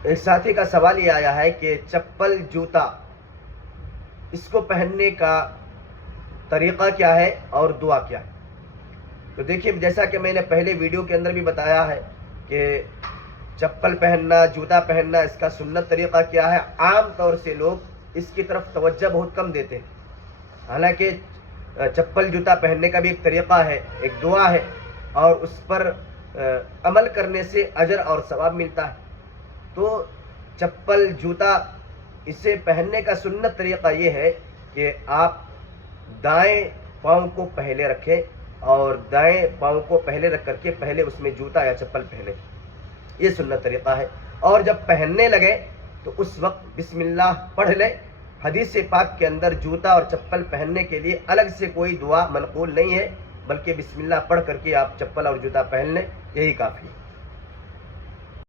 एक साथी का सवाल ये आया है कि चप्पल जूता इसको पहनने का तरीक़ा क्या है और दुआ क्या है। तो देखिए, जैसा कि मैंने पहले वीडियो के अंदर भी बताया है कि चप्पल पहनना, जूता पहनना, इसका सुन्नत तरीक़ा क्या है। आम तौर से लोग इसकी तरफ तवज्जो बहुत कम देते हैं। हालांकि चप्पल जूता पहनने का भी एक तरीक़ा है, एक दुआ है, और उस पर अमल करने से अजर और सवाब मिलता है। तो चप्पल जूता इसे पहनने का सुन्नत तरीक़ा ये है कि आप दाएं पाँव को पहले रखें और दाएं पाँव को पहले रख करके पहले उसमें जूता या चप्पल पहने, ये सुन्नत तरीक़ा है। और जब पहनने लगे तो उस वक्त बिस्मिल्लाह पढ़ लें। हदीस पाक के अंदर जूता और चप्पल पहनने के लिए अलग से कोई दुआ मनक़ूल नहीं है, बल्कि बिस्मिल्लाह पढ़ करके आप चप्पल और जूता पहन लें, यही काफ़ी है।